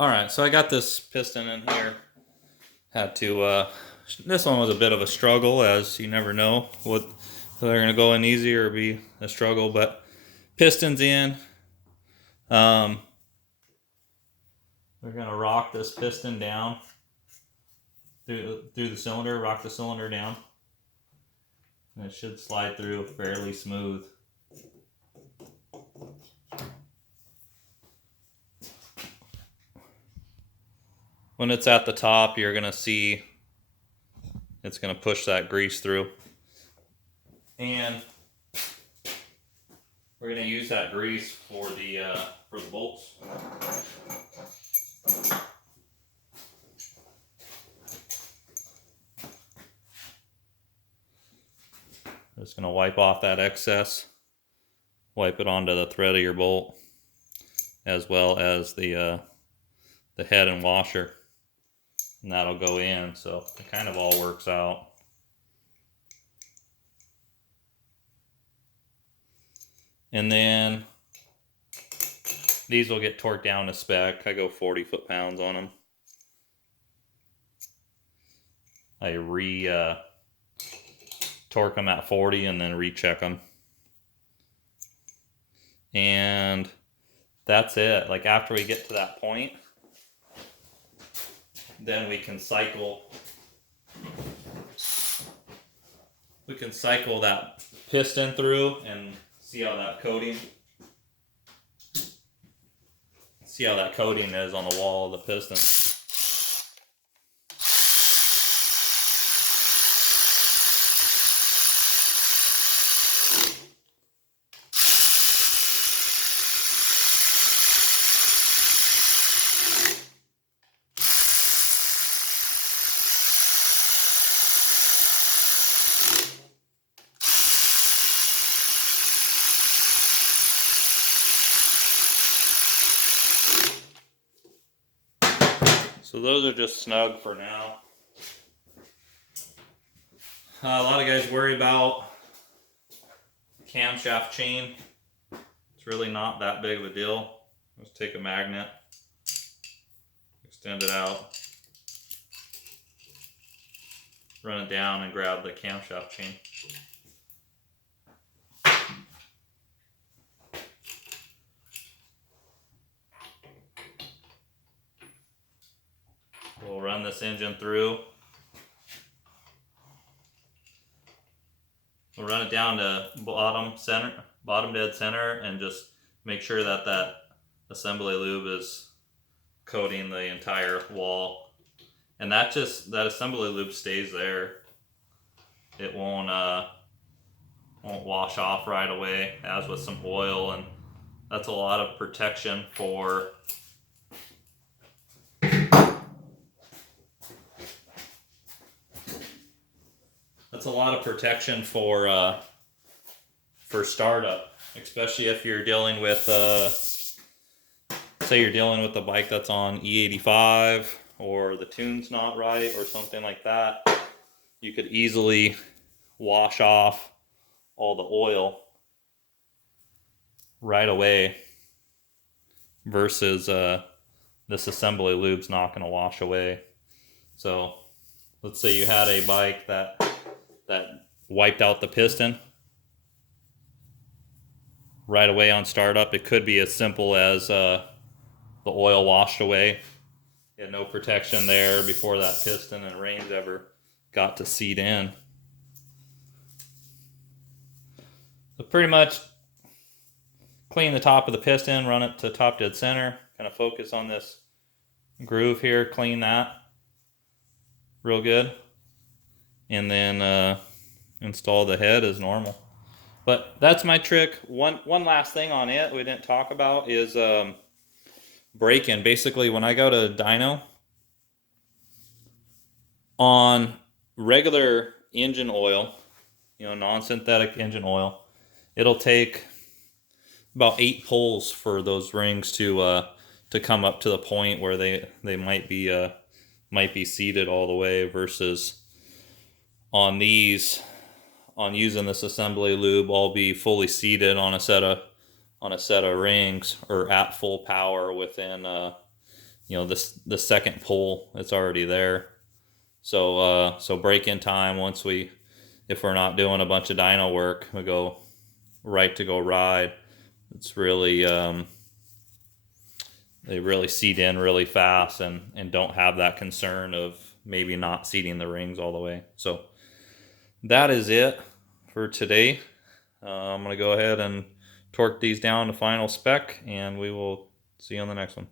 Alright, so I got this piston in here. Had to, this one was a bit of a struggle, as you never know what they're going to go in easy or be a struggle, but piston's in. We're going to rock this piston down through the cylinder, rock the cylinder down, and it should slide through fairly smooth. When it's at the top, you're going to see it's going to push that grease through. And we're going to use that grease for the bolts. Just going to wipe off that excess, wipe it onto the thread of your bolt, as well as the head and washer, and that'll go in, so it kind of all works out. And then these will get torqued down to spec. I go 40 foot-pounds on them. I torque them at 40 and then recheck them. And that's it. Like, after we get to that point, then we can cycle that piston through and see how that coating is on the wall of the piston. So those are just snug for now. A lot of guys worry about camshaft chain. It's really not that big of a deal. Just take a magnet, extend it out, run it down, and grab the camshaft chain. We'll run this engine through. We'll run it down to bottom dead center, and just make sure that that assembly lube is coating the entire wall. And that assembly lube stays there. It won't wash off right away, as with some oil, and that's a lot of protection for startup, especially if you're dealing with say you're dealing with a bike that's on E85, or the tune's not right or something like that. You could easily wash off all the oil right away, versus this assembly lube's not going to wash away. So let's say you had a bike that wiped out the piston right away on startup. It could be as simple as the oil washed away. You had no protection there before that piston and range ever got to seat in. So pretty much clean the top of the piston, run it to top dead center, kind of focus on this groove here, clean that real good, and then install the head as normal. But that's my trick. One last thing on it we didn't talk about is braking. Basically, when I go to dyno, on regular engine oil, non-synthetic engine oil, it'll take about 8 pulls for those rings to come up to the point where they might be seated all the way, versus on using this assembly lube, I'll be fully seated on a set of rings, or at full power within you know, the second pull, it's already there. So so break-in time, if we're not doing a bunch of dyno work, we go right to go ride. It's really they really seat in really fast and don't have that concern of maybe not seating the rings all the way. So that is it for today. I'm going to go ahead and torque these down to final spec, and we will see you on the next one.